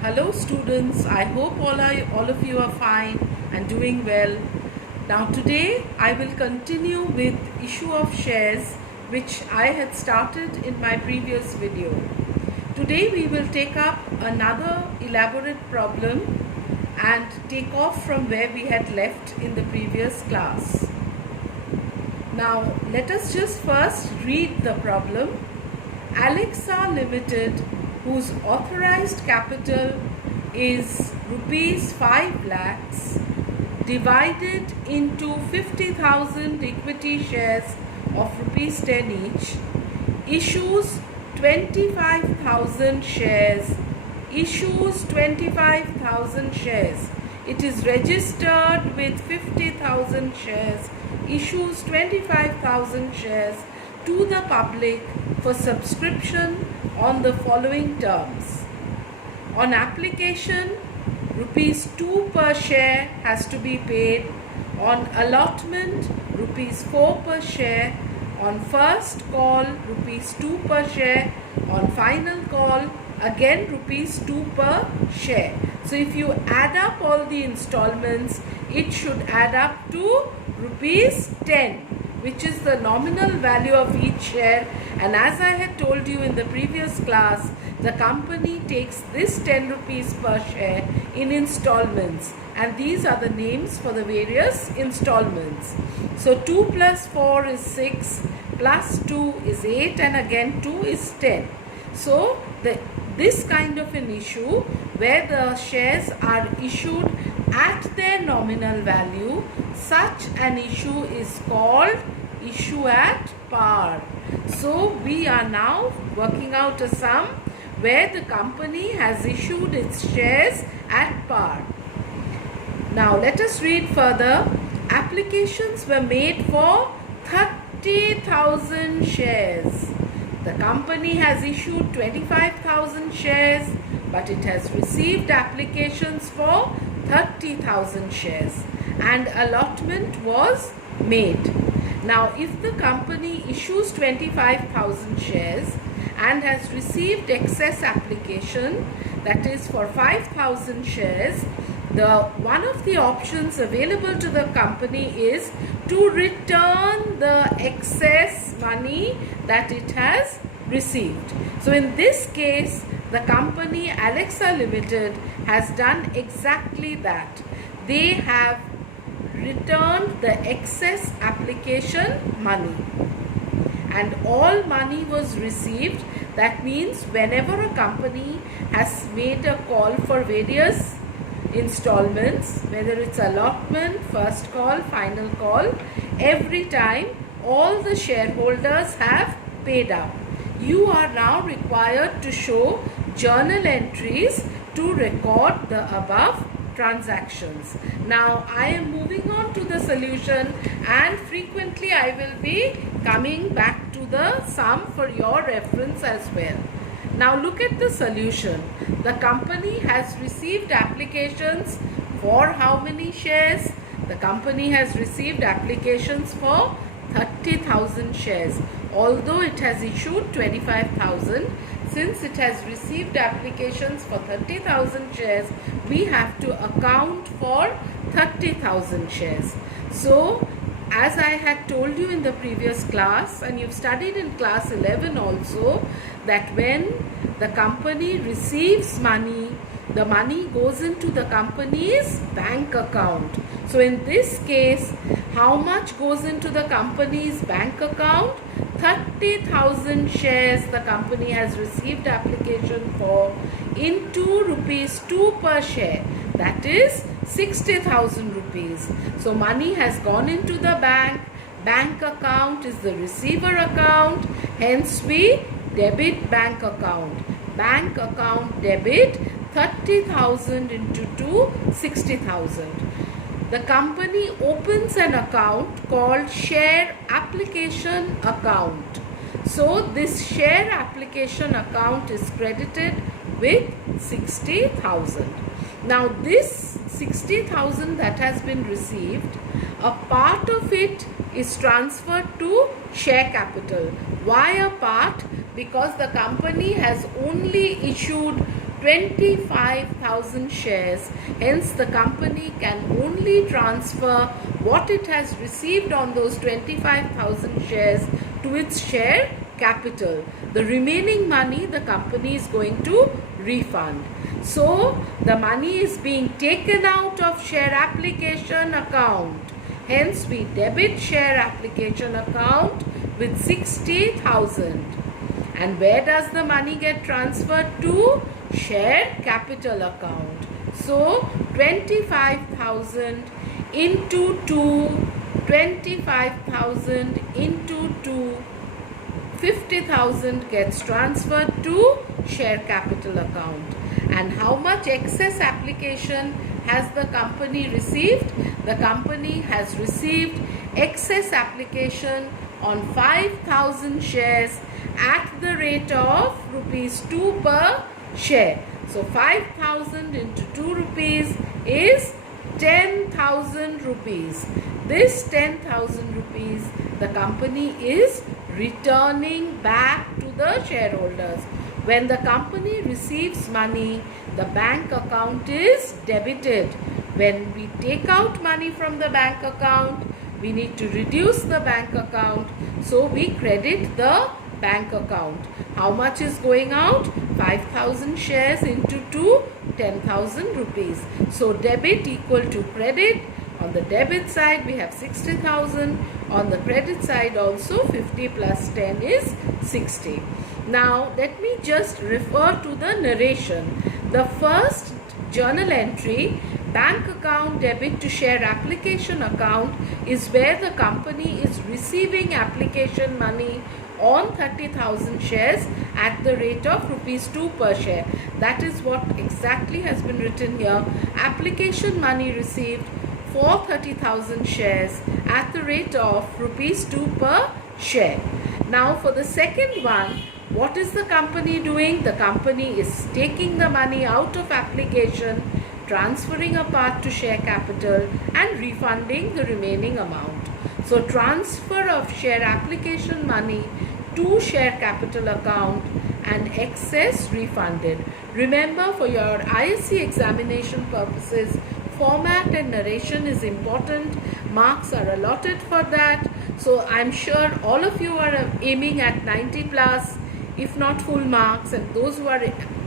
Hello students, I hope all of you are fine and doing well. Now today I will continue with issue of shares which I had started in my previous video. Today we will take up another elaborate problem and take off from where we had left in the previous class. Now let us just first read the problem. Alexa Limited, whose authorized capital is rupees 5 lakhs, divided into 50,000 equity shares of rupees 10 each, issues 25,000 shares. It is registered with 50,000 shares, issues 25,000 shares to the public for subscription on the following terms. On application, rupees 2 per share has to be paid. On allotment, rupees 4 per share. On first call, rupees 2 per share. On final call, again rupees 2 per share. So if you add up all the installments, it should add up to rupees 10, which is the nominal value of each share. And as I had told you in the previous class, the company takes this 10 rupees per share in installments, and these are the names for the various installments. So 2 plus 4 is 6, plus 2 is 8, and again 2 is 10. So this kind of an issue where the shares are issued at their nominal value, such an issue is called issue at par. So we are now working out a sum where the company has issued its shares at par. Now let us read further. Applications were made for 30,000 shares. The company has issued 25,000 shares, but it has received applications for 30,000 shares, and allotment was made. Now if the company issues 25,000 shares and has received excess application, that is for 5,000 shares, one of the options available to the company is to return the excess money that it has received. So in this case, the company Alexa Limited has done exactly that. They have returned the excess application money, and all money was received. That means whenever a company has made a call for various installments, whether it's allotment, first call, final call, every time all the shareholders have paid up. You are now required to show journal entries to record the above transactions. Now I am moving on to the solution, and frequently I will be coming back to the sum for your reference as well. Now look at the solution. The company has received applications for how many shares? The company has received applications for 30,000 shares. Although it has issued 25,000, since it has received applications for 30,000 shares, we have to account for 30,000 shares. So as I had told you in the previous class, and you've studied in class 11 also, that when the company receives money, the money goes into the company's bank account. So in this case, how much goes into the company's bank account? 30,000 shares the company has received application for into rupees 2 per share. That is 60,000 rupees. So money has gone into the bank. Bank account is the receiver account. Hence we debit bank account. Bank account debit 30,000 into 2, 60,000. The company opens an account called share application account. So this share application account is credited with 60,000. Now this 60,000 that has been received, a part of it is transferred to share capital. Why a part? Because the company has only issued 25,000 shares. Hence, the company can only transfer what it has received on those 25,000 shares to its share capital. The remaining money the company is going to refund. So, the money is being taken out of share application account. Hence, we debit share application account with 60,000. And where does the money get transferred to? Share capital account. So 25,000 into 2, 25,000 into 2, 50,000 gets transferred to share capital account. And how much excess application has the company received? The company has received excess application on 5,000 shares at the rate of rupees 2 per share. So 5,000 into 2 rupees is 10,000 rupees. This 10,000 rupees the company is returning back to the shareholders. When the company receives money, the bank account is debited. When we take out money from the bank account, we need to reduce the bank account. So we credit the bank account. How much is going out? 5,000 shares into 2, 10,000 rupees. So debit equal to credit. On the debit side we have 60,000. On the credit side also 50 plus 10 is 60. Now let me just refer to the narration. The first journal entry, bank account debit to share application account, is where the company is receiving application money on 30,000 shares at the rate of rupees 2 per share. That is what exactly has been written here. Application money received for 30,000 shares at the rate of rupees 2 per share. Now for the second one, what is the company doing? The company is taking the money out of application, transferring a part to share capital and refunding the remaining amount. So transfer of share application money to share capital account and excess refunded. Remember, for your ISC examination purposes, format and narration is important. Marks are allotted for that. So I'm sure all of you are aiming at 90 plus, if not full marks, and those who are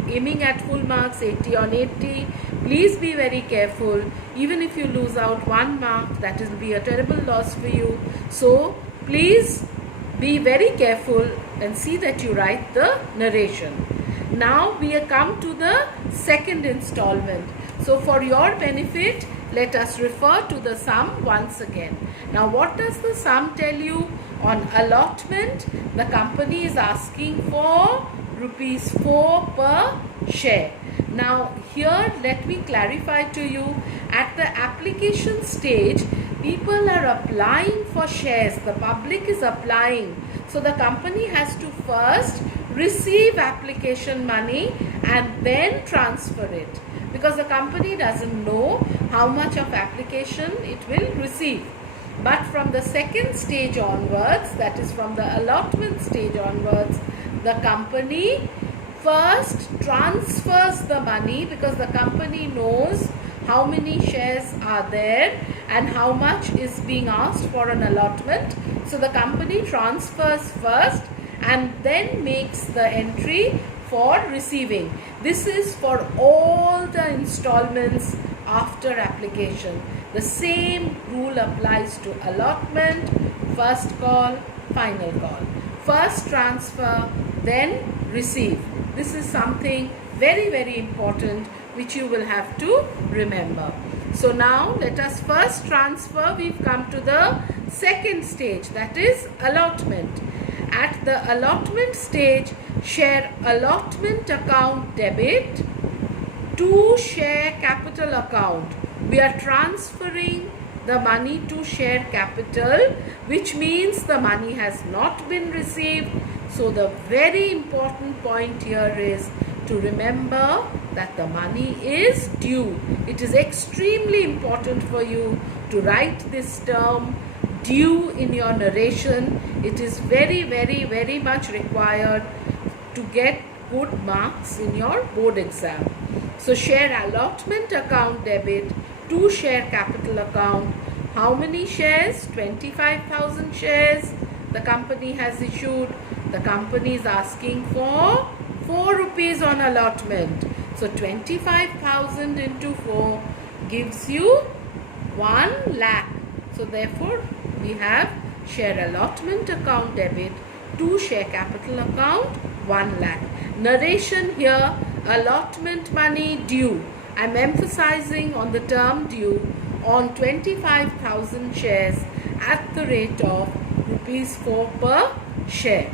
aiming at full marks, 80 on 80, please be very careful. Even if you lose out 1 mark, that will be a terrible loss for you. So please be very careful and see that you write the narration. Now we have come to the second installment. So for your benefit, let us refer to the sum once again. Now what does the sum tell you? On allotment, the company is asking for rupees 4 per share. Now here let me clarify to you, at the application stage, people are applying for shares. The public is applying. So the company has to first receive application money and then transfer it, because the company doesn't know how much of application it will receive. But from the second stage onwards, that is from the allotment stage onwards, the company first transfers the money, because the company knows how many shares are there and how much is being asked for an allotment. So the company transfers first and then makes the entry for receiving. This is for all the installments after application. The same rule applies to allotment, first call, final call. First transfer, then receive. This is something very, very important which you will have to remember. So now let us first transfer. We've come to the second stage, that is allotment. At the allotment stage, share allotment account debit to share capital account. We are transferring the money to share capital, which means the money has not been received. So the very important point here is to remember that the money is due. It is extremely important for you to write this term due in your narration. It is very, very, very much required to get good marks in your board exam. So share allotment account debit to share capital account. How many shares? 25,000 shares the company has issued. The company is asking for 4 rupees on allotment. So 25,000 into 4 gives you 1 lakh. So therefore we have share allotment account debit to share capital account 1 lakh. Narration here, allotment money due. I am emphasizing on the term due on 25,000 shares at the rate of rupees 4 per share.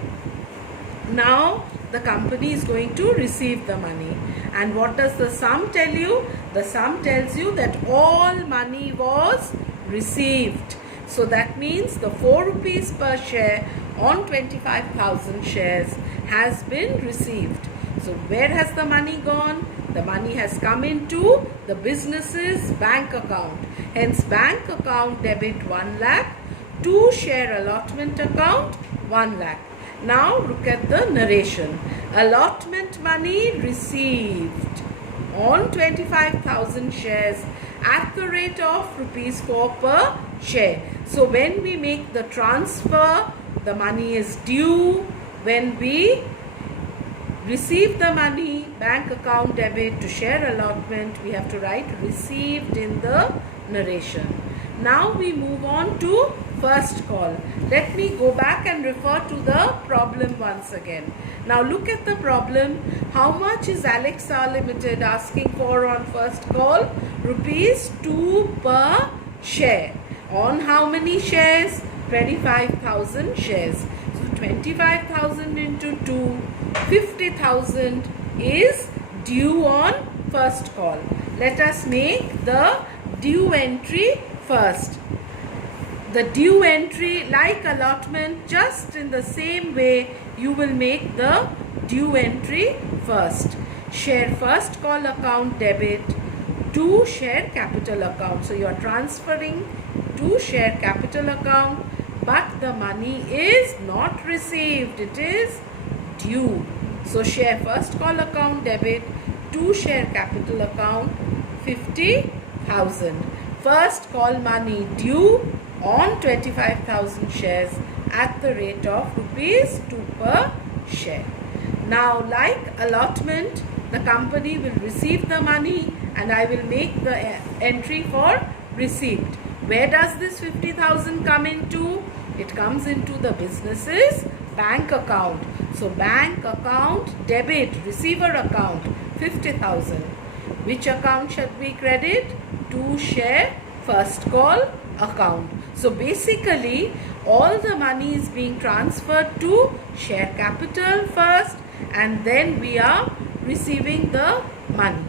Now the company is going to receive the money. And what does the sum tell you? The sum tells you that all money was received. So that means the 4 rupees per share on 25,000 shares has been received. So where has the money gone? The money has come into the business's bank account. Hence bank account debit 1 lakh to share allotment account 1 lakh. Now look at the narration. Allotment money received on 25,000 shares at the rate of rupees 4 per share. So when we make the transfer, the money is due. When we receive the money, bank account debit to share allotment, we have to write received in the narration. Now we move on to first call. Let me go back and refer to the problem once again. Now look at the problem. How much is Alexa Limited asking for on first call? Rupees 2 per share. On how many shares? 25,000 shares. So 25,000 into 2, 50,000 is due on first call. Let us make the due entry first. The due entry, like allotment, just in the same way you will make the due entry first. Share first call account debit to share capital account. So you are transferring to share capital account, but the money is not received. It is due. So share first call account debit to share capital account 50,000. First call money due on 25,000 shares at the rate of rupees 2 per share. Now like allotment, the company will receive the money and I will make the entry for received. Where does this 50,000 come into? It comes into the business's bank account. So bank account debit, receiver account 50,000. Which account should we credit? To share first call account. So basically all the money is being transferred to share capital first and then we are receiving the money.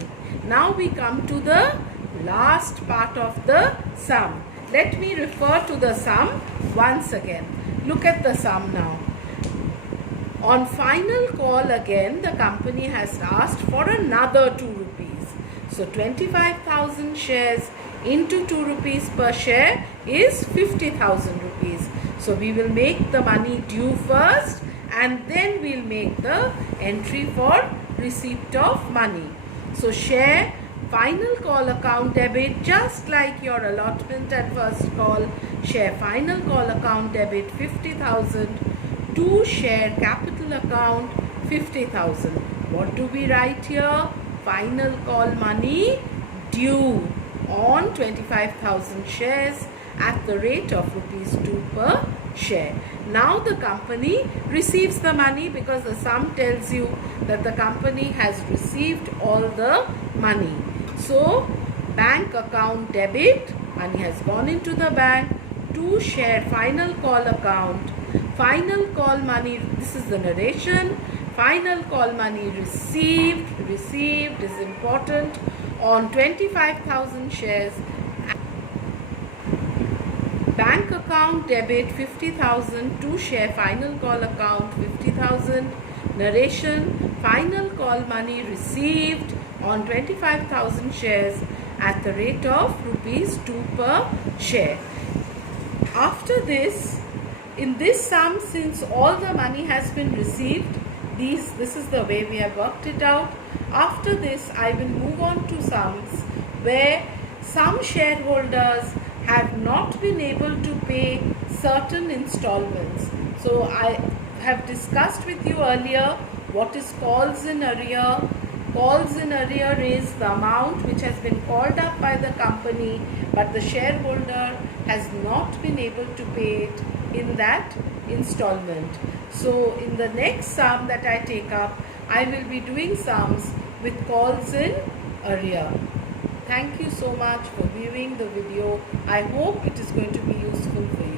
Now we come to the last part of the sum. Let me refer to the sum once again. Look at the sum now. On final call again, the company has asked for another 2 rupees. So 25,000 shares into 2 rupees per share is 50,000 rupees. So we will make the money due first and then we'll make the entry for receipt of money. So share final call account debit, just like your allotment at first call. Share final call account debit 50,000 to share capital account 50,000. What do we write here? Final call money due on 25,000 shares at the rate of rupees 2 per share. Now the company receives the money because the sum tells you that the company has received all the money. So bank account debit, money has gone into the bank to share final call account. Final call money, this is the narration. Final call money received is important on 25,000 shares. Bank account debit 50,000 to share final call account 50,000. Narration, final call money received on 25,000 shares at the rate of rupees 2 per share. After this, in this sum, since all the money has been received, This is the way we have worked it out. After this, I will move on to sums where some shareholders have not been able to pay certain installments. So I have discussed with you earlier what is calls in arrear. Calls in arrear is the amount which has been called up by the company, but the shareholder has not been able to pay it in that installment. So in the next sum that I take up, I will be doing sums with calls in arrear. Thank you so much for viewing the video. I hope it is going to be useful for you.